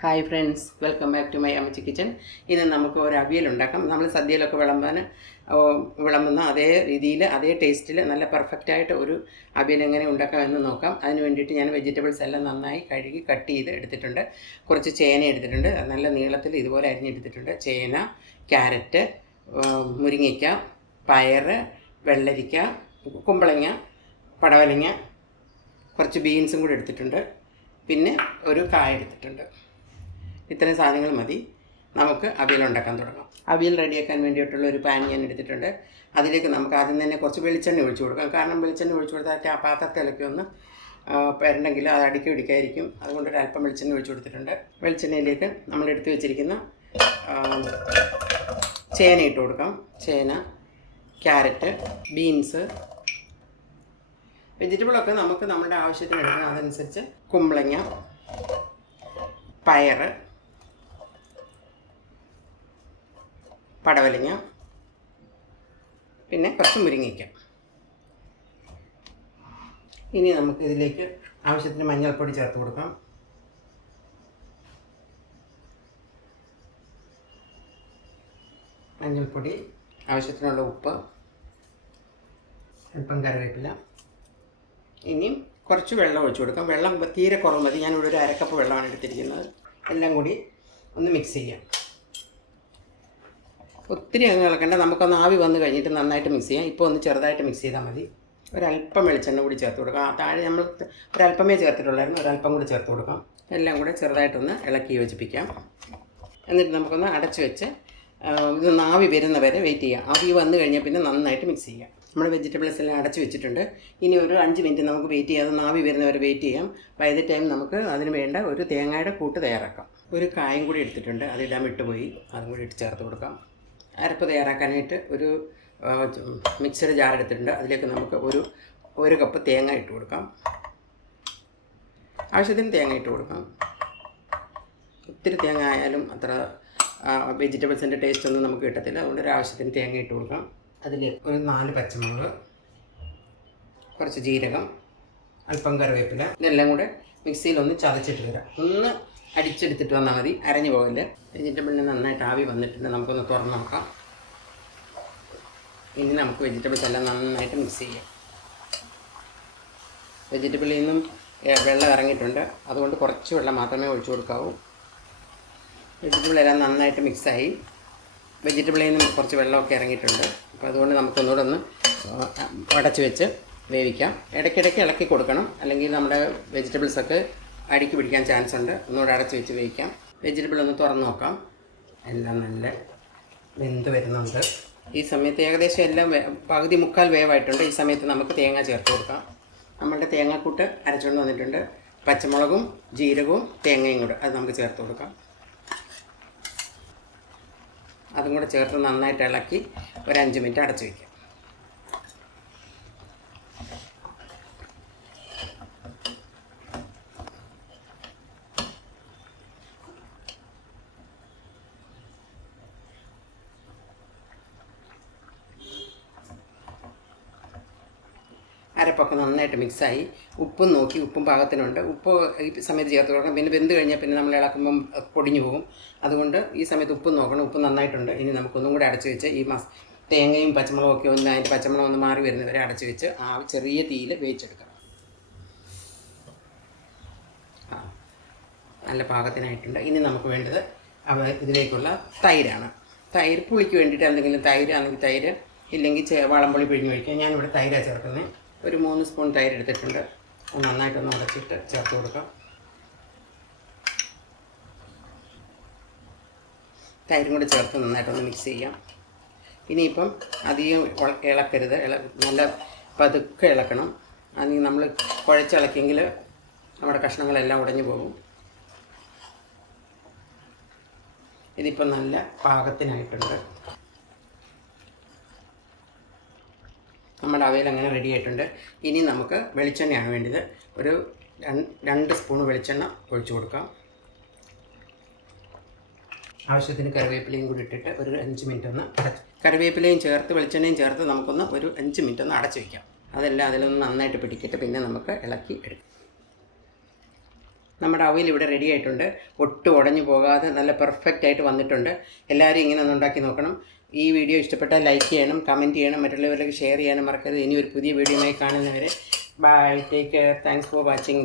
Hi friends, welcome back to my അമ്മച്ചി kitchen. ഇന്ന് നമുക്ക് ഒരു അവിയലുണ്ടാക്കാം. നമ്മൾ സദ്യയിലൊക്കെ വിളമ്പുന്ന അതേ രീതിയിൽ, അതേ ടേസ്റ്റിൽ നല്ല പെർഫെക്റ്റായിട്ട് ഒരു അവിയൽ എങ്ങനെ ഉണ്ടാക്കാം എന്ന് നോക്കാം. അതിന് വേണ്ടിയിട്ട് ഞാൻ വെജിറ്റബിൾസ് എല്ലാം നന്നായി കഴുകി കട്ട് ചെയ്ത് എടുത്തിട്ടുണ്ട്. കുറച്ച് ചേന എടുത്തിട്ടുണ്ട്, നല്ല നീളത്തിൽ ഇതുപോലെ അരിഞ്ഞെടുത്തിട്ടുണ്ട്. ചേന, ക്യാരറ്റ്, മുരിങ്ങയ്ക്ക, പയറ്, വെള്ളരിക്ക, കുമ്പളങ്ങ, പടവലങ്ങ, കുറച്ച് ബീൻസും കൂടി എടുത്തിട്ടുണ്ട്. പിന്നെ ഒരു കായ എടുത്തിട്ടുണ്ട്. ഇത്രയും സാധനങ്ങൾ മതി. നമുക്ക് അവിയൽ ഉണ്ടാക്കാൻ തുടങ്ങാം. അവിയൽ റെഡിയാക്കാൻ വേണ്ടിയിട്ടുള്ള ഒരു പാൻ ഞാൻ എടുത്തിട്ടുണ്ട്. അതിലേക്ക് നമുക്ക് ആദ്യം തന്നെ കുറച്ച് വെളിച്ചെണ്ണ ഒഴിച്ചു കൊടുക്കാം. കാരണം വെളിച്ചെണ്ണ ഒഴിച്ചു കൊടുത്താൽ ആ പാത്രത്തിലൊക്കെ ഒന്ന് പെരണ്ടെങ്കിൽ അത് അടുക്കി പിടിക്കായിരിക്കും. അതുകൊണ്ട് ഒരു അല്പം വെളിച്ചെണ്ണ ഒഴിച്ചു കൊടുത്തിട്ടുണ്ട്. വെളിച്ചെണ്ണയിലേക്ക് നമ്മൾ എടുത്തു വെച്ചിരിക്കുന്ന ചേന ഇട്ട് കൊടുക്കാം. ചേന, ക്യാരറ്റ്, ബീൻസ്, വെജിറ്റബിളൊക്കെ നമുക്ക് നമ്മുടെ ആവശ്യത്തിന് എടുക്കണം. അതനുസരിച്ച് കുമ്പളങ്ങ, പയറ്, പടവലങ്ങ, പിന്നെ കുറച്ച് മുരിങ്ങയ്ക്ക. ഇനി നമുക്ക് ഇതിലേക്ക് ആവശ്യത്തിന് മഞ്ഞൾപ്പൊടി ചേർത്ത് കൊടുക്കാം. മഞ്ഞൾപ്പൊടി, ആവശ്യത്തിനുള്ള ഉപ്പ്, അല്പം കറിവേപ്പില. ഇനിയും കുറച്ച് വെള്ളം ഒഴിച്ചു കൊടുക്കാം. വെള്ളം തീരെ കുറവ് മതി. ഞാനിവിടെ ഒരു അരക്കപ്പ് വെള്ളമാണ് എടുത്തിരിക്കുന്നത്. എല്ലാം കൂടി ഒന്ന് മിക്സ് ചെയ്യാം. ഒത്തിരി അങ്ങ് ഇളക്കണ്ട. നമുക്കൊന്ന് ആവി വന്ന് കഴിഞ്ഞിട്ട് നന്നായിട്ട് മിക്സ് ചെയ്യാം. ഇപ്പോൾ ഒന്ന് ചെറുതായിട്ട് മിക്സ് ചെയ്താൽ മതി. ഒരല്പം വെളിച്ചെണ്ണ കൂടി ചേർത്ത് കൊടുക്കാം. താഴെ നമ്മൾ ഒരല്പമേ ചേർത്തിട്ടുള്ളായിരുന്നു, ഒരല്പം കൂടി ചേർത്ത് കൊടുക്കാം. എല്ലാം കൂടെ ചെറുതായിട്ടൊന്ന് ഇളക്കി യോജിപ്പിക്കാം. എന്നിട്ട് നമുക്കൊന്ന് അടച്ചു വെച്ച് ഇതൊന്ന് ആവി വരുന്നവരെ വെയിറ്റ് ചെയ്യാം. ആവി വന്നു കഴിഞ്ഞാൽ പിന്നെ നന്നായിട്ട് മിക്സ് ചെയ്യാം. നമ്മുടെ വെജിറ്റബിൾസ് എല്ലാം അടച്ചു വെച്ചിട്ടുണ്ട്. ഇനി ഒരു 5 മിനിറ്റ് നമുക്ക് വെയിറ്റ് ചെയ്യാം. അത് ആവി വരുന്നവരെ വെയിറ്റ് ചെയ്യാം. ബൈ ദ ടൈം നമുക്ക് അതിന് വേണ്ട ഒരു തേങ്ങയുടെ കൂട്ട് തയ്യാറാക്കാം. ഒരു കായും കൂടി എടുത്തിട്ടുണ്ട്, അതിടാൻ വിട്ടുപോയി. അതും കൂടി ഇട്ട് ചേർത്ത് കൊടുക്കാം. അരപ്പ് തയ്യാറാക്കാനായിട്ട് ഒരു മിക്സഡ് ജാർ എടുത്തിട്ടുണ്ട്. അതിലേക്ക് നമുക്ക് ഒരു കപ്പ് തേങ്ങ ഇട്ട് കൊടുക്കാം. ആവശ്യത്തിന് തേങ്ങ ഇട്ട് കൊടുക്കാം. ഒത്തിരി തേങ്ങ ആയാലും അത്ര വെജിറ്റബിൾസിൻ്റെ ടേസ്റ്റ് ഒന്നും നമുക്ക് കിട്ടത്തില്ല. അതുകൊണ്ട് ഒരു ആവശ്യത്തിന് തേങ്ങ ഇട്ട് കൊടുക്കാം. അതിൽ ഒരു 4 പച്ചമുളക്, കുറച്ച് ജീരകം, അല്പം കറിവേപ്പില, ഇതെല്ലാം കൂടെ മിക്സിയിലൊന്ന് ചതച്ചിട്ട് വരാം. ഒന്ന് അടിച്ചെടുത്തിട്ട് വന്നാൽ മതി, അരഞ്ഞു പോകില്ല. വെജിറ്റബിളിന് നന്നായിട്ട് ആവി വന്നിട്ടുണ്ട്. നമുക്കൊന്ന് തുറന്ന് നോക്കാം. ഇനി നമുക്ക് വെജിറ്റബിൾസ് എല്ലാം നന്നായിട്ട് മിക്സ് ചെയ്യാം. വെജിറ്റബിളിൽ നിന്നും വെള്ളം ഇറങ്ങിയിട്ടുണ്ട്. അതുകൊണ്ട് കുറച്ച് വെള്ളം മാത്രമേ ഒഴിച്ചു കൊടുക്കാവൂ. വെജിറ്റബിളെല്ലാം നന്നായിട്ട് മിക്സായി. വെജിറ്റബിളിൽ നിന്നും കുറച്ച് വെള്ളമൊക്കെ ഇറങ്ങിയിട്ടുണ്ട്. അപ്പോൾ അതുകൊണ്ട് നമുക്കൊന്നുകൂടെ ഒന്ന് അടച്ച് വെച്ച് വേവിക്കാം. ഇടയ്ക്കിടയ്ക്ക് ഇളക്കി കൊടുക്കണം, അല്ലെങ്കിൽ നമ്മുടെ വെജിറ്റബിൾസൊക്കെ അടിക്ക് പിടിക്കാൻ ചാൻസ് ഉണ്ട്. ഒന്നുകൂടെ അടച്ച് വെച്ച് വേവിക്കാം. വെജിറ്റബിൾ ഒന്ന് തുറന്ന് നോക്കാം. എല്ലാം നല്ല വെന്ത് വരുന്നുണ്ട്. ഈ സമയത്ത് ഏകദേശം എല്ലാം പകുതി മുക്കാൽ വേവായിട്ടുണ്ട്. ഈ സമയത്ത് നമുക്ക് തേങ്ങ ചേർത്ത് കൊടുക്കാം. നമ്മളുടെ തേങ്ങാക്കൂട്ട് അരച്ചുകൊണ്ട് വന്നിട്ടുണ്ട്. പച്ചമുളകും ജീരകവും തേങ്ങയും കൂടെ അത് നമുക്ക് ചേർത്ത് കൊടുക്കാം. അതും കൂടെ ചേർത്ത് നന്നായിട്ട് ഇളക്കി ഒരു 5 മിനിറ്റ് അടച്ചു വയ്ക്കാം. അരപ്പൊക്കെ നന്നായിട്ട് മിക്സായി. ഉപ്പും നോക്കി, ഉപ്പും പാകത്തിനുണ്ട്. ഉപ്പ് ഈ സമയത്ത് ചേർത്ത് കൊടുക്കണം. പിന്നെ വെന്ത് കഴിഞ്ഞാൽ പിന്നെ നമ്മൾ ഇളക്കുമ്പം പൊടിഞ്ഞു പോകും. അതുകൊണ്ട് ഈ സമയത്ത് ഉപ്പും നോക്കണം. ഉപ്പ് നന്നായിട്ടുണ്ട്. ഇനി നമുക്കൊന്നും കൂടി അടച്ചു വെച്ച് ഈ തേങ്ങയും പച്ചമുളകും ഒക്കെ ഒന്ന് അതിൻ്റെ പച്ചമുളക് ഒന്ന് മാറി വരുന്നവരെ അടച്ചു വെച്ച് ചെറിയ തീയിൽ വേവിച്ചെടുക്കണം. നല്ല പാകത്തിനായിട്ടുണ്ട്. ഇനി നമുക്ക് വേണ്ടത് ഇതിലേക്കുള്ള തൈരാണ്. തൈര് പുളിക്ക് വേണ്ടിയിട്ട് എന്തെങ്കിലും തൈര് ആണെങ്കിൽ തൈര്, ഇല്ലെങ്കിൽ വാളംപുളി പിഴിഞ്ഞ് ഒഴിക്കുക. ഞാനിവിടെ തൈരാണ് ചേർക്കുന്നത്. ഒരു 3 സ്പൂൺ തൈര് എടുത്തിട്ടുണ്ട്. നന്നായിട്ടൊന്ന് ഉടച്ചിട്ട് ചേർത്ത് കൊടുക്കാം. തൈരും കൂടി ചേർത്ത് നന്നായിട്ടൊന്ന് മിക്സ് ചെയ്യാം. ഇനിയിപ്പം അധികം ഇളക്കരുത്. നല്ല പതുക്കെ ഇളക്കണം. അല്ലെങ്കിൽ നമ്മൾ കുഴച്ചിളക്കിയെങ്കിൽ നമ്മുടെ കഷ്ണങ്ങളെല്ലാം ഉടഞ്ഞു പോകും. ഇതിപ്പം നല്ല പാകത്തിനായിട്ടുണ്ട്. നമ്മുടെ അവിയൽ അങ്ങനെ റെഡി ആയിട്ടുണ്ട്. ഇനി നമുക്ക് വെളിച്ചെണ്ണയാണ് വേണ്ടത്. ഒരു 2 സ്പൂൺ വെളിച്ചെണ്ണ ഒഴിച്ചു കൊടുക്കാം. ആവശ്യത്തിന് കറിവേപ്പിലയും കൂടി ഇട്ടിട്ട് ഒരു 5 മിനിറ്റ് ഒന്ന് കറിവേപ്പിലയും ചേർത്ത് വെളിച്ചെണ്ണയും ചേർത്ത് നമുക്കൊന്ന് ഒരു 5 മിനിറ്റ് ഒന്ന് അടച്ചു വയ്ക്കാം. അതെല്ലാം അതിലൊന്ന് നന്നായിട്ട് പിടിക്കിട്ട് പിന്നെ നമുക്ക് ഇളക്കി എടുക്കാം. നമ്മുടെ അവിയൽ ഇവിടെ റെഡി ആയിട്ടുണ്ട്. ഒട്ടും ഉടഞ്ഞു പോകാതെ നല്ല പെർഫെക്റ്റ് ആയിട്ട് വന്നിട്ടുണ്ട്. എല്ലാവരും ഇങ്ങനെ ഒന്ന് ഉണ്ടാക്കി നോക്കണം. ഈ വീഡിയോ ഇഷ്ടപ്പെട്ടാൽ ലൈക്ക് ചെയ്യണം, കമൻറ്റ് ചെയ്യണം, മറ്റുള്ളവരിലേക്ക് ഷെയർ ചെയ്യാനും മറക്കരുത്. ഇനി ഒരു പുതിയ വീഡിയോയുമായി കാണുന്നവരെ bye, take care, thanks for watching.